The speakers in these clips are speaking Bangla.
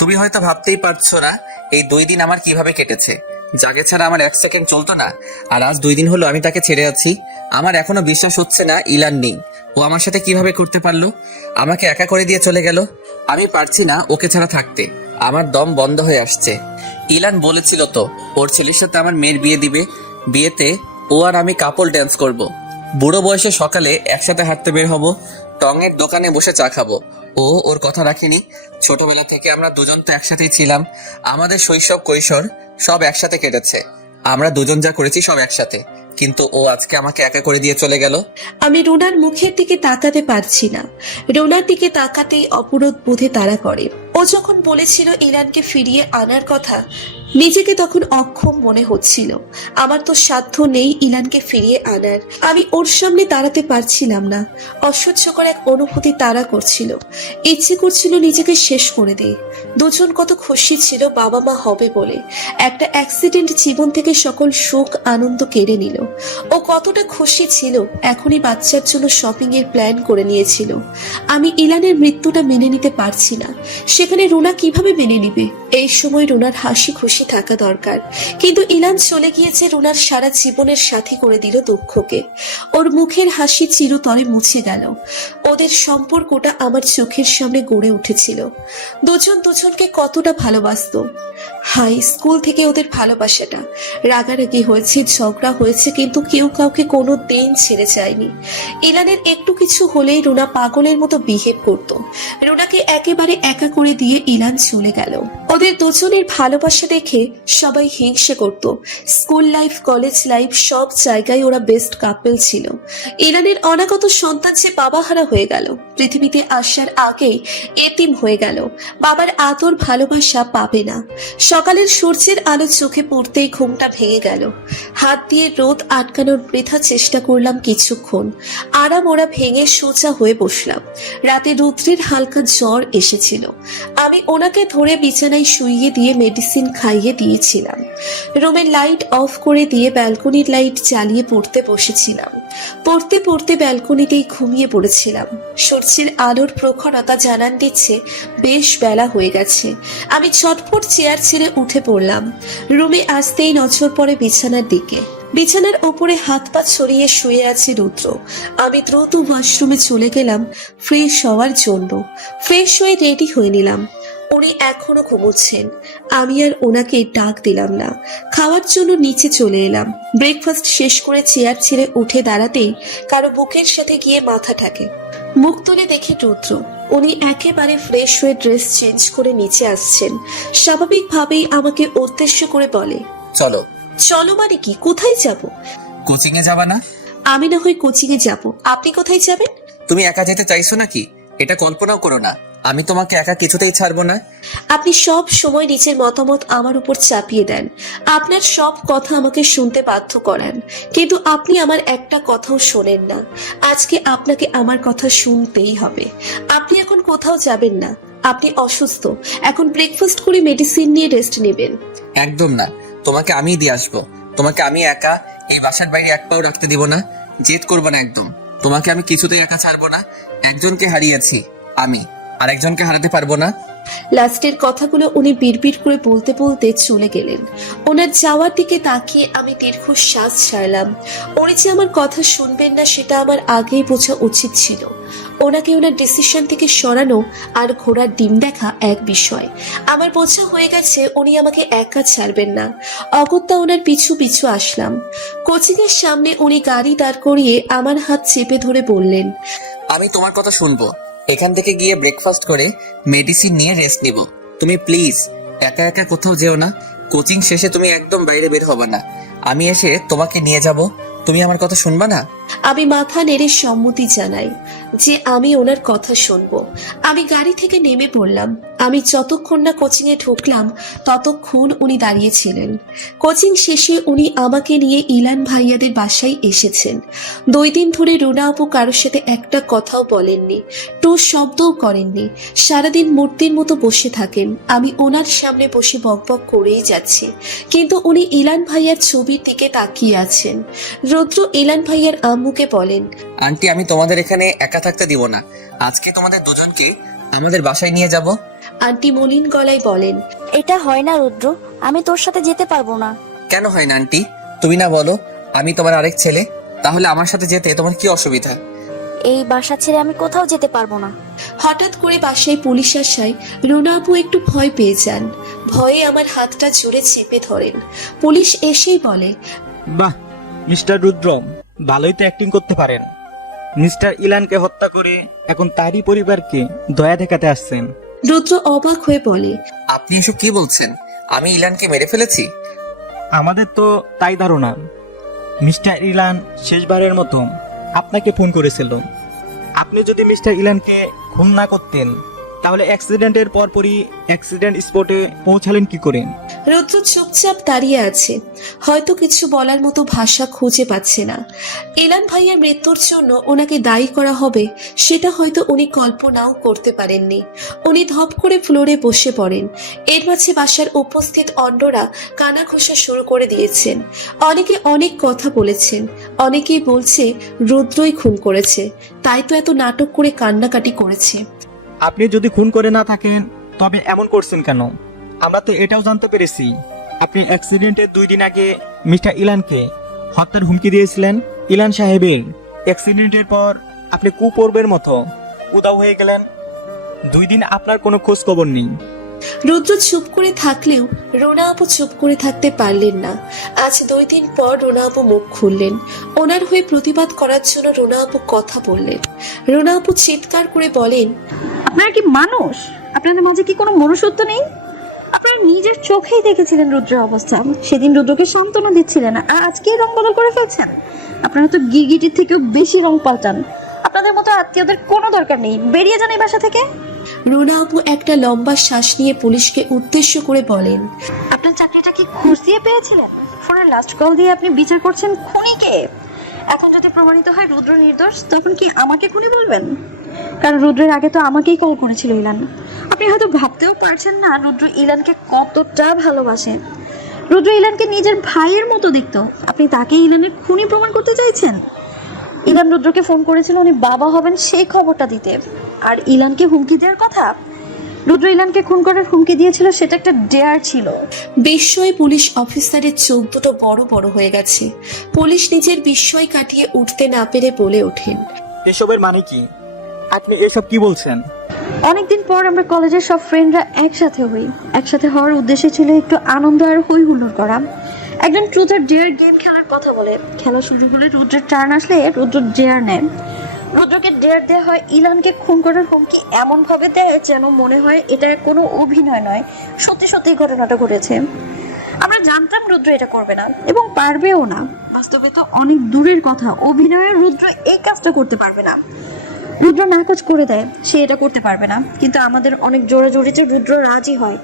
তুমি হয়তো ভাবতেই পারছো না এই 2 দিন আমার কিভাবে কেটেছে। জাগে ছাড়া আমার 1 সেকেন্ড চলতো না। আর আজ 2 দিন হলো আমি তাকে ছেড়ে আছি। আমার এখনো বিশ্বাস হচ্ছে না ইলান নেই। ও আমার সাথে কিভাবে করতে পারলো? আমাকে একা করে দিয়ে চলে গেল। আমি পারছি না ওকে ছাড়া থাকতে। আমার দম বন্ধ হয়ে আসছে। ইলান বলেছিল তো ওর ছেলের সাথে আমার মেয়ের বিয়ে দিবে। বিয়েতে ও আর আমি কাপল ড্যান্স করব। বুড়ো বয়সে সকালে একসাথে হাঁটতে বের হব। টঙের দোকানে বসে চা খাবো। ও ওর কথা রাখিনি। ছোটবেলা থেকে আমরা দুজন তো একসাথেই ছিলাম। আমাদের শৈশব কৈশোর সব একসাথে কেটেছে। আমরা দুজন যা করেছি সব একসাথে। কিন্তু ও আজকে আমাকে একা করে দিয়ে চলে গেল। আমি রুনার মুখের দিকে তাকাতে পারছি না। রুনার দিকে তাকাতেই অপরাধ বোধে তাড়া করে। ও যখন বলেছিল ইরানকে ফিরিয়ে আনার কথা, নিজেকে তখন অক্ষম মনে হচ্ছিল। আমার তো সাধ্য নেই ইলানকে ফিরিয়ে আনার। আমি ওর সামনে দাঁড়াতে পারছিলাম না। অসহ্যকর এক অনুভূতি তাড়া করছিল। ইচ্ছে করছিল নিজেকে শেষ করে দিই। দুজন কত খুশি ছিল বাবা মা হবে বলে। একটা অ্যাক্সিডেন্ট জীবন থেকে সকল সুখ আনন্দ কেড়ে নিল। ও কতটা খুশি ছিল, এখনই বাচ্চার জন্য শপিং এর প্ল্যান করে নিয়েছিল। আমি ইলানের মৃত্যুটা মেনে নিতে পারছি না। সেখানে রুনা কিভাবে মেনে নিবে? এই সময় রুনার হাসি খুশি থাকা দরকার। কিন্তু ইলান চলে গিয়েছে রুনার সারা জীবনের সাথী করে দিল দুঃখকে। ওর মুখের হাসি চিরতরে মুছে গেল। ওদের সম্পর্কটা আমার চোখের সামনে গড়ে উঠেছিল। দুজন দুজনকে কতটা ভালোবাসতো। হাই স্কুল থেকে ওদের ভালোবাসাটা। রাগারাগি হয়েছে, ঝগড়া হয়েছে, কিন্তু কেউ কাউকে কোনো দিন ছেড়ে যায়নি। ইলানের একটু কিছু হলেই রুনা পাগলের মতো বিহেভ করত। রুনাকে একেবারে একা করে দিয়ে ইলান চলে গেল। ওদের দুজনের ভালোবাসা দেখে সবাই হিংসে করত। স্কুল লাইফ, কলেজ লাইফ, সব জায়গায় ওরা বেস্ট কাপল ছিল। ইলানের অনাগত সন্তান যে বাবাহারা হয়ে গেল। পৃথিবীতে আসার আগেই এতিম হয়ে গেল। বাবার আদর ভালোবাসা পাবে না। সকালের সূর্যের আলো চোখে পড়তেই ঘুমটা ভেঙে গেল। হাত দিয়ে রোদ আটকানোর বৃথা চেষ্টা করলাম কিছুক্ষণ। আরাম ওরা ভেঙে সোজা হয়ে বসলাম। রাতে রুদ্রের হালকা জ্বর এসেছিল। আমি ওনাকে ধরে বিছানায় শুইয়ে দিয়ে মেডিসিন খাইয়ে দিয়েছিলাম। রুমের লাইট অফ করে দিয়ে ব্যালকনির লাইট জ্বালিয়ে পড়তে বসেছিলাম। পড়তে পড়তে ব্যালকনিতেই ঘুমিয়ে পড়েছিলাম। সূর্যের আলোর প্রখরতা জানান দিচ্ছে বেশ বেলা হয়ে গেছে। আমি ছটফট চেয়ার ছেড়ে উঠে পড়লাম। রুমে আসতেই নজর পড়ে বিছানার দিকে। বিছানার ওপরে হাত পা ছড়িয়ে শুয়ে আছে রুদ্র। আমি দ্রুত ওয়াশরুমে চলে গেলাম ফ্রেশ হওয়ার জন্য। ফ্রেশ হয়ে রেডি হয়ে নিলাম। উনি এখনো ঘুমোচ্ছেন। আমি আর ওনাকে ডাক দিলাম না। খাওয়ার জন্য নিচে চলে এলাম। ব্রেকফাস্ট শেষ করে চেয়ার ছেড়ে উঠে দাঁড়াতেই কারো বুকের সাথে গিয়ে মাথা ঠাকে। মুখ তুলে দেখি রুদ্র। উনি একেবারে ফ্রেশ হয়ে ড্রেস চেঞ্জ করে নিচে আসছেন। স্বাভাবিকভাবেই আমাকে উদ্দেশ্য করে বলে, চলো। চলো মানে কি? কোথায় যাব? কোচিং এ যাবা না? আমি না হয় কোচিং এ যাব, আপনি কোথায় যাবেন? তুমি একা যেতে চাইছো নাকি? এটা কল্পনাও করো না। আমি তোমাকে একা কিছুতেই ছাড়বো না। আপনি সব সময় নিজের মতামত আমার উপর চাপিয়ে দেন। আপনার সব কথা আমাকে শুনতে বাধ্য করান, কিন্তু আপনি আমার একটা কথাও শোনেন না। আজকে আপনাকে আমার কথা শুনতেই হবে। আপনি এখন কোথাও যাবেন না। আপনি অসুস্থ। এখন ব্রেকফাস্ট করে মেডিসিন নিয়ে রেস্ট নেবেন। একদম না। তোমাকে আমিই দিয়ে আসবো। তোমাকে আমি একা এই বাসার বাইরে এক পাও রাখতে দিব না। জেদ করবো না একদম। তোমাকে আমি কিছুতেই একা ছাড়বো না। একজনকে হারিয়েছি আমি, আরেকজনকে হারাতে পারবো না। লাস্টের কথাগুলো উনি বিড়বিড় করে বলতে বলতে চলে গেলেন। ওনার যাওয়ার দিকে তাকিয়ে আমি দীর্ঘ শ্বাস ছাড়লাম। উনি যে আমার কথা শুনবেন না সেটা আমার আগেই বোঝা উচিত ছিল। ওনাকে ওনার ডিসিশন থেকে সরানো আর ঘোড়ার ডিম দেখা এক বিষয়। আমার বোঝা হয়ে গেছে উনি আমাকে একা ছাড়বেন না। অগত্যা ওনার পিছু পিছু আসলাম। কোচিং এর সামনে উনি গাড়ি দাঁড় করিয়ে আমার হাত চেপে ধরে বললেন, আমি তোমার কথা শুনবো। এখান থেকে গিয়ে ব্রেকফাস্ট করে মেডিসিন নিয়ে রেস্ট নিব। তুমি প্লিজ একা একা কোথাও যেও না। কোচিং শেষে তুমি একদম বাইরে বের হবে না। আমি এসে তোমাকে নিয়ে যাব। তুমি আমার কথা শুনবা না? আমি মাথা নেড়ে সম্মতি জানাই যে আমি ওনার কথা শুনবো। আমি গাড়ি থেকে নেমে পড়লাম। আমি যতক্ষণ না কোচিং এ ঢুকলাম ততক্ষণ উনি দাঁড়িয়েছিলেন। কোচিং শেষে উনি আমাকে নিয়ে ইলান ভাইয়াদের বাসায় এসেছেন। 2 দিন ধরে রুনা আপু কারোর সাথে একটা কথাও বলেননি, টু শব্দও করেননি। সারাদিন মূর্তির মতো বসে থাকেন। আমি ওনার সামনে বসে বকবক করেই যাচ্ছি, কিন্তু উনি ইলান ভাইয়ার ছবির দিকে তাকিয়ে আছেন। রুদ্র ইলান ভাইয়ার আম্মুকে বলেন, আন্টি, আমি তোমাদের এখানে একা থাকতে দিব না। আজকে তোমাদের দুজনকে আমাদের বাসায় নিয়ে যাব। আন্টি মলিন গলায় বলেন, এটা হয় না রুদ্র, আমি তোর সাথে যেতে পারবো না। কেন হয় না আন্টি? তুমি না বলো আমি তোমার আরেক ছেলে? তাহলে আমার সাথে যেতে তোমার কি অসুবিধা? এই বাসা ছেড়ে আমি কোথাও যেতে পারবো না। হঠাৎ করে বাসায় পুলিশ আসায় রুনা আপু একটু ভয় পেয়ে যান। ভয়ে আমার হাতটা জোরে চেপে ধরেন। পুলিশ এসেই বলে, বাহ, মিস্টার রুদ্র ভালোই তো অ্যাক্টিং করতে পারেন। মিস্টার ইলানকে হত্যা করে এখন তারই পরিবারকে দয়া দেখাতে আসছেন। রুদ্র অবাক হয়ে বলে, আপনি এসব কি বলছেন? আমি ইলানকে মেরে ফেলেছি? আমাদের তো তাই ধারণা। মিস্টার ইলান শেষবারের মতো আপনাকে ফোন করেছিল। আপনি যদি মিস্টার ইলানকে খুন না করতেন তাহলে অ্যাক্সিডেন্টের পরপরই অ্যাক্সিডেন্ট স্পটে পৌঁছালেন কি করে? রুদ্র চুপচাপ দাঁড়িয়ে আছে, হয়তো কিছু বলার মতো ভাষা খুঁজে পাচ্ছে না। ইলান ভাইয়ের মৃত্যুর জন্য ওনাকে দায়ী করা হবে সেটা হয়তো উনি কল্পনাও করতে পারেননি। উনি ধপ করে ফ্লোরে বসে পড়েন। এর মাঝে বাসার উপস্থিত অন্যরা কানা ঘষা শুরু করে দিয়েছেন। অনেকে অনেক কথা বলেছেন। অনেকেই বলছে রুদ্রই খুন করেছে, তাই তো এত নাটক করে কান্নাকাটি করেছে। আপনি যদি খুন করে না থাকেন তবে এমন করছেন কেন? আমরা তো এটাও জানতে পেরেছি আপনি অ্যাক্সিডেন্টের 2 দিন আগে মিস্টার ইলানকে হত্যার হুমকি দিয়েছিলেন। ইলান সাহেবের অ্যাক্সিডেন্টের পর আপনি কুপর্বের মতো উধাও হয়ে গেলেন। 2 দিন আপনার কোনো খোঁজ খবর নেই। রুদ্র চুপ করে থাকলেও রোনা আপু চুপ করে থাকতে পারলেন না। আজ 2 দিন পর রোনা আপু মুখ খুললেন। ওনার হয়ে প্রতিবাদ করার জন্য রোনা আপু কথা বললেন। রোনা আপু চিৎকার করে বলেন, আপনারা কি মানুষ? আপনাদের মাঝে কি কোনো মনুষ্যত্ব নেই? আপনারা নিজের চোখেই দেখেছিলেন রুদ্রের অবস্থা, সেদিন রুদ্রকে সান্ত্বনা দিচ্ছিলেন, আর আজকে রং বদল করে ফেলছেন। আপনারা তো গিরগিটির থেকেও বেশি রং পাল্টান। আপনাদের মতো আত্মীয়দের কোনো দরকার নেই, বেরিয়ে যান এই বাসা থেকে। রোনা আপু একটা লম্বা শ্বাস নিয়ে পুলিশকে উদ্দেশ্য করে বলেন, আপনার চাকরিটা কি খুঁজিয়ে পেয়েছিলেন? ফোনের লাস্ট কল দিয়ে আপনি বিচার করছেন খুনিকে। এখন যদি প্রমাণিত হয় রুদ্র নির্দোষ, তখন কি আমাকে খুনি বলবেন? কারণ রুদ্রের আগে তো আমাকেই কল করেছিল ইলান। আপনি হয়তো ভাবতেও পারছেন না রুদ্র ইলানকে কতটা ভালোবাসে। রুদ্র ইলানকে নিজের ভাইয়ের মতো দেখত, আপনি তাকে ইলানের খুনি প্রমাণ করতে চাইছেন? ইলান রুদ্রকে ফোন করেছিল উনি বাবা হবেন সেই খবরটা দিতে, আর ইলানকে হুমকি দেওয়ার কথা। রুদ্র ইলানকে খুন করার হুমকি দিয়েছিল, সেটা একটা ডেয়ার ছিল। বিস্ময়ে পুলিশ অফিসারের চোখ দুটো বড় বড় হয়ে গেছে। পুলিশ নিজের বিস্ময় কাটিয়ে উঠতে না পেরে বলে ওঠেন, এসবের মানে কি? আপনি এসব কি বলছেন? অনেকদিন পর আমরা কলেজের সব ফ্রেন্ডরা একসাথে হই। একসাথে হওয়ার উদ্দেশ্য ছিল একটু আনন্দ আর হই হুল্লোড় করা। একজন ট্রুথ আর ডেয়ার গেম খেলার কথা বলে। খেলা শুরু হলে রুদ্রের টার্ন আসলে রুদ্র ডেয়ার নেয়। রুদ্রকে ডেয়ার দেওয়া হয় ইলানকে খুন করার হুমকি এমন ভাবে দেয় যেন মনে হয় এটা কোনো অভিনয় নয়, সত্যি সত্যি ঘটনাটা ঘটেছে। আমরা জানতাম রুদ্র এটা করবে না এবং পারবেও না। বাস্তবে তো অনেক দূরের কথা, অভিনয়ে রুদ্র এই কাজটা করতে পারবে না। রুদ্র নাকচ করে দেয় সে এটা করতে পারবে না, কিন্তু আমাদের অনেক জোরাজোরিতে রুদ্র রাজি হয়।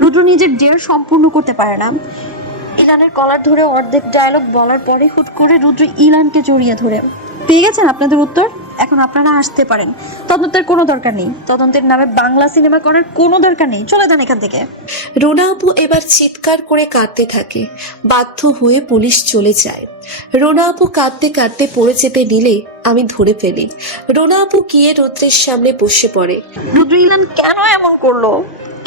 রুদ্র নিজের ডেয়ার সম্পূর্ণ করতে পারে না। ইলানের কলার ধরে অর্ধেক ডায়লগ বলার পরে হুট করে রুদ্র ইলানকে জড়িয়ে ধরে। পেয়ে গেছেন আপনাদের উত্তর, এখন আপনারা আসতে পারেন। তদন্তের কোনো দরকার নেই, তদন্তের নামে বাংলা সিনেমা করার কোনো দরকার নেই, চলে যান এখান থেকে। রোনা আপু এবার চিৎকার করে কাঁদতে থাকে। বাধ্য হয়ে পুলিশ চলে যায়। রোনা আপু কাঁদতে কাঁদতে পড়ে যেতে নিলে আমি ধরে ফেলি। রোনা আপু গিয়ে রুদ্রের সামনে বসে পড়ে। রুদ্র ইলান কেন এমন করলো?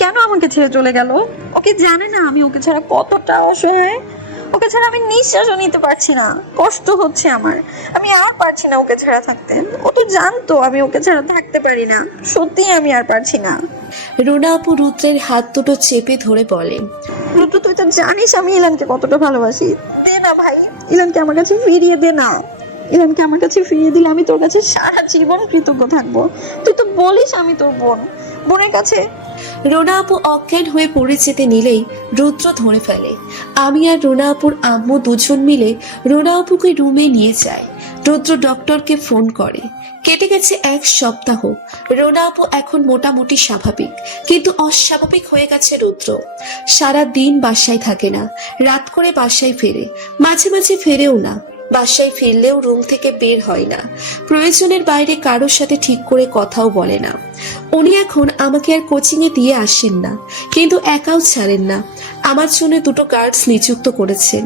কেন আমাকে ছেড়ে চলে গেল? ওকে জানে না আমি ওকে ছাড়া কতটা অসহায়? ওকে ছাড়া আমি নিঃশ্বাসও নিতে পারছি না, কষ্ট হচ্ছে আমার। আমি আর পারছি না ওকে ছাড়া থাকতে। ও তো জানতো আমি ওকে ছাড়া থাকতে পারি না, সত্যিই আমি আর পারছি না। রোনা আপু রুদ্রের হাত দুটো চেপে ধরে বলেন, রুদ্র তুই তো জানিস আমি ইলানকে কতটা ভালোবাসি। দে না ভাই, ইলানকে আমার কাছে ফিরিয়ে দে না। ইলানকে আমার কাছে ফিরিয়ে দিলে আমি তোর কাছে সারা জীবন কৃতজ্ঞ থাকবো। তুই তো বলিস আমি তোর বোন, বোনের কাছে। রোনা আপু অজ্ঞান হয়ে পড়ে যেতে নিলেই রুদ্র ধরে ফেলে। আমি আর রোনা আপুর আম্মু দুজন মিলে রোনা আপুকে রুমে নিয়ে যায়। রুদ্র ডক্টরকে ফোন করে। কেটে গেছে 1 সপ্তাহ। রোনা আপু এখন মোটামুটি স্বাভাবিক, কিন্তু অস্বাভাবিক হয়ে গেছে রুদ্র। সারা দিন বাসায় থাকে না, রাত করে বাসায় ফেরে, মাঝে মাঝে ফেরেও না। বাসায় ফিরলেও রুম থেকে বের হয় না, প্রয়োজনের বাইরে কারোর সাথে ঠিক করে কথাও বলে না। উনি এখন আমাকে আর কোচিংয়ে দিয়ে আসেন না, কিন্তু একাও ছাড়েন না। আমার জন্য দুটো গার্ডস নিযুক্ত করেছেন।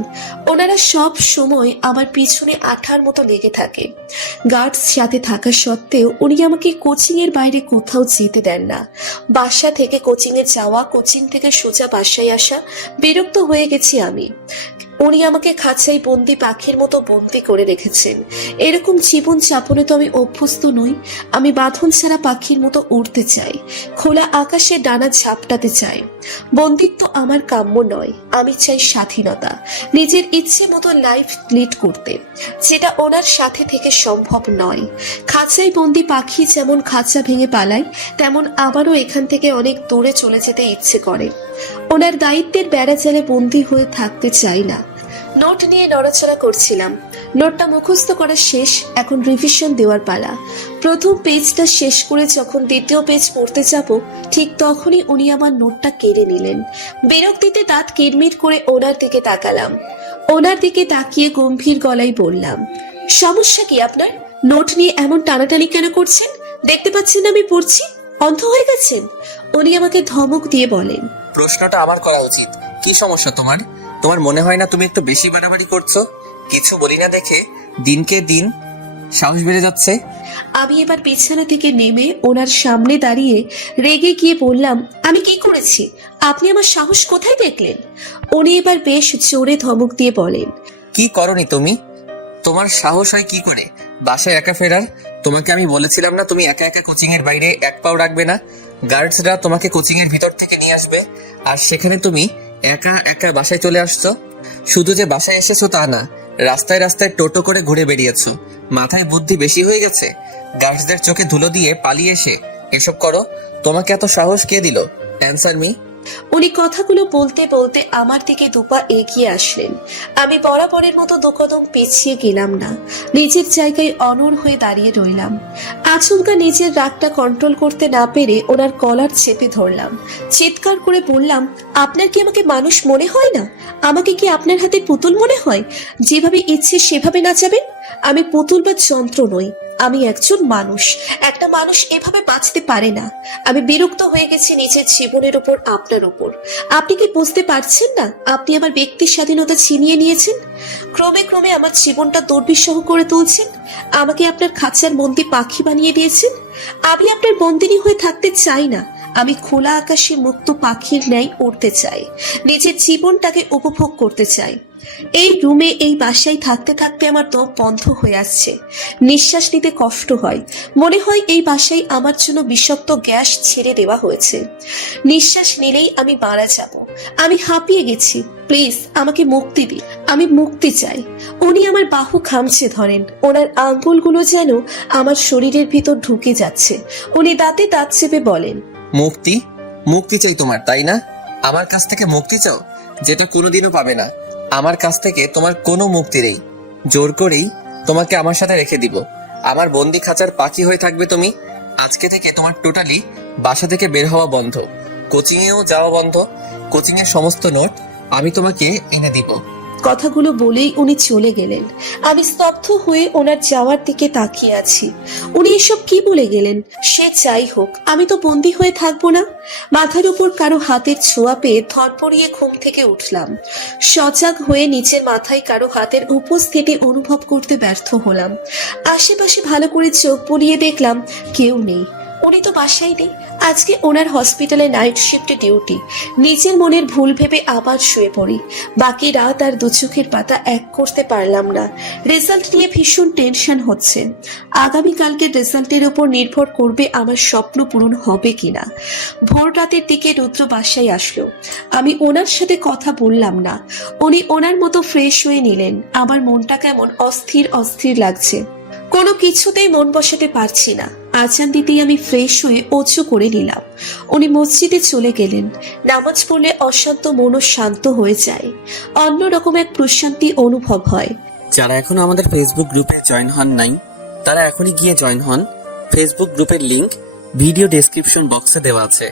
ওনারা সব সময় আমার পিছনে আঠার মতো লেগে থাকে। গার্ডস সাথে থাকা সত্ত্বেও উনি আমাকে কোচিংয়ের বাইরে কোথাও যেতে দেন না। বাসা থেকে কোচিংয়ে যাওয়া, কোচিং থেকে সোজা বাসায় আসা, বিরক্ত হয়ে গেছি আমি। উনি আমাকে খাঁচায় বন্দি পাখির মতো বন্দি করে রেখেছেন। এরকম জীবন যাপনে তো আমি অভ্যস্ত নই। আমি বাঁধন ছাড়া পাখির মতো উড়তে চাই, খোলা আকাশে ডানা ঝাপটাতে চাই। বন্দিত্ব আমার কাম্য নয়। আমি চাই স্বাধীনতা, নিজের ইচ্ছে মতো লাইফ লিড করতে, যেটা ওনার সাথে থেকে সম্ভব নয়। খাঁচায় বন্দি পাখি যেমন খাঁচা ভেঙে পালায়, তেমন আমারও এখান থেকে অনেক দূরে চলে যেতে ইচ্ছে করে। ওনার দায়িত্বের বেড়াজালে বন্দী হয়ে থাকতে চাই না। নোট নিয়ে নড়াচড়া করছিলাম। নোটটা মুখস্থ করা শেষ, এখন রিভিশন দেওয়ার পালা। প্রথম পেজটা শেষ করে যখন দ্বিতীয় পেজ পড়তে যাব, ঠিক তখনই উনি আমার নোটটা কেড়ে নিলেন। বিরক্তিতে দাঁত কিরমির করে ওনার দিকে তাকালাম। ওনার দিকে তাকিয়ে গম্ভীর গলায় বললাম, সমস্যা কি আপনার? নোট নিয়ে এমন টানাটানি কেন করছেন? দেখতে পাচ্ছেন আমি পড়ছি? অন্ধ হয়ে গেছেন? উনি আমাকে ধমক দিয়ে বলেন, প্রশ্নটা আমার করা উচিত। কি সমস্যা তোমার? তোমার মনে হয় না তুমি একটু বেশি বাড়াবাড়ি করছো? কিছু বলি না দেখে দিনকে দিন সাহস বেড়ে যাচ্ছে। আমি এবার বিছানা থেকে নেমে ওনার সামনে দাঁড়িয়ে রেগে গিয়ে বললাম, আমি কি করেছি? আপনি আমার সাহস কোথায় দেখলেন? উনি এবার বেশ জোরে ধমক দিয়ে বলেন, কি করনি তুমি? তোমার সাহস হয় কি করে বাসায় একা ফেরার? তোমাকে আমি বলেছিলাম না তুমি একা একা কোচিং এর বাইরে এক পাও রাখবে না? গার্ডসরা তোমাকে কোচিং এর ভিতর থেকে নিয়ে আসবে, আর সেখানে তুমি একা একা বাসায় চলে আসছো। শুধু যে বাসায় এসেছো তা না, রাস্তায় রাস্তায় টোটো করে ঘুরে বেরিয়েছো। মাথায় বুদ্ধি বেশি হয়ে গেছে? গার্ডসদের চোখে ধুলো দিয়ে পালিয়ে এসে এসব করো? তোমাকে এত সাহস কে দিল? Answer me. উনি কথাগুলো বলতে বলতে আমার দিকে দুপা এগিয়ে আসলেন। আমি বরাবরের মতো দুকদম পিছিয়ে গেলাম না, নিজের জায়গায় অনড় হয়ে দাঁড়িয়ে রইলাম। আচমকা নিজের রাগটা কন্ট্রোল করতে না পেরে ওনার কলার চেপে ধরলাম। চিৎকার করে বললাম, আপনার কি আমাকে মানুষ মনে হয় না? আমাকে কি আপনার হাতে পুতুল মনে হয়, যেভাবে ইচ্ছে সেভাবে নাচাবেন? আমি পুতুল বা যন্ত্র নই, আমি একজন মানুষ। একটা মানুষ এভাবে বাঁচতে পারে না। আমি বিরক্ত হয়ে গেছি নিজের জীবনের উপর, আপনার উপর। আপনি কি বুঝতে পারছেন না? আপনি আমার ব্যক্তির স্বাধীনতা ছিনিয়ে নিয়েছেন, ক্রমে ক্রমে আমার জীবনটা দুর্বিষহ করে তুলছেন। আমাকে আপনার খাঁচার বন্দি পাখি বানিয়ে দিয়েছেন। আমি আপনার বন্দিনী হয়ে থাকতে চাই না। আমি খোলা আকাশে মুক্ত পাখির ন্যায় উড়তে চাই, নিজের জীবনটাকে উপভোগ করতে চাই। এই রুমে, এই বাসায় থাকতে থাকতে আমার দম বন্ধ হয়ে আসছে। নিঃশ্বাস নিতে কষ্ট হয়। মনে হয় এই বাসায় আমার জন্য বিষাক্ত গ্যাস ছেড়ে দেওয়া হয়েছে। নিঃশ্বাস নিলেই আমি মারা যাব। আমি হাঁপিয়ে গেছি। প্লিজ আমাকে মুক্তি দিন, আমি মুক্তি চাই। উনি আমার বাহু খামচে ধরেন। ওনার আঙ্গুলগুলো যেন আমার শরীরের ভিতর ঢুকে যাচ্ছে। উনি দাঁতে দাঁত চেপে বলেন, মুক্তি? মুক্তি চাই তোমার, তাই না? আমার কাছ থেকে মুক্তি চাও, যেটা কোনোদিনও পাবে না। আমার কাছ থেকে তোমার কোনো মুক্তি নেই। জোর করেই তোমাকে আমার সাথে রেখে দিব। আমার বন্দি খাঁচার পাখি হয়ে থাকবে তুমি। আজকে থেকে তোমার টোটালি বাসা থেকে বের হওয়া বন্ধ, কোচিংয়েও যাওয়া বন্ধ। কোচিং এর সমস্ত নোট আমি তোমাকে এনে দিব। কথাগুলো বলেই উনি চলে গেলেন। আমি স্তব্ধ হয়ে ওনার যাওয়ার দিকে তাকিয়ে আছি। উনি এসব কি বলে গেলেন? সে যাই হোক, আমি তো বন্দী হয়ে থাকবো না। মাথার উপর কারো হাতের ছোঁয়া পেয়ে ধরপড়িয়ে ঘুম থেকে উঠলাম। সজাগ হয়ে নিচের মাথায় কারো হাতের উপস্থিতি অনুভব করতে ব্যর্থ হলাম। আশেপাশে ভালো করে চোখ বুলিয়ে দেখলাম কেউ নেই। উনি তো বাসায় নেই। আজকে ওনার হসপিটালে নাইট শিফটে ডিউটি। নিজের মনের ভুল ভেবে আবার শুয়ে পড়ি। বাকি রাত আর দু চোখের পাতা এক করতে পারলাম না। রেজাল্ট নিয়ে ভীষণ টেনশন হচ্ছে। আগামীকালকের রেজাল্টের উপর নির্ভর করবে আমার স্বপ্ন পূরণ হবে কিনা। ভোর রাতের দিকে রুদ্র বাসায় আসলো। আমি ওনার সাথে কথা বললাম না। উনি ওনার মতো ফ্রেশ হয়ে নিলেন। আমার মনটা কেমন অস্থির অস্থির লাগছে। কোনো কিছুতেই মন বসাতে পারছি না। আজান দিতেই আমি ফ্রেশ হয়ে অজু করে নিলাম। উনি মসজিদে চলে গেলেন। নামাজ পড়লে অশান্ত মনও শান্ত হয়ে যায়। অন্যরকম এক প্রশান্তি অনুভব হয়। যারা এখনো আমাদের ফেসবুক গ্রুপে জয়েন হন নাই, তারা এখনই গিয়ে জয়েন হন। ফেসবুক গ্রুপের লিংক ভিডিও ডেসক্রিপশন বক্সে দেওয়া আছে।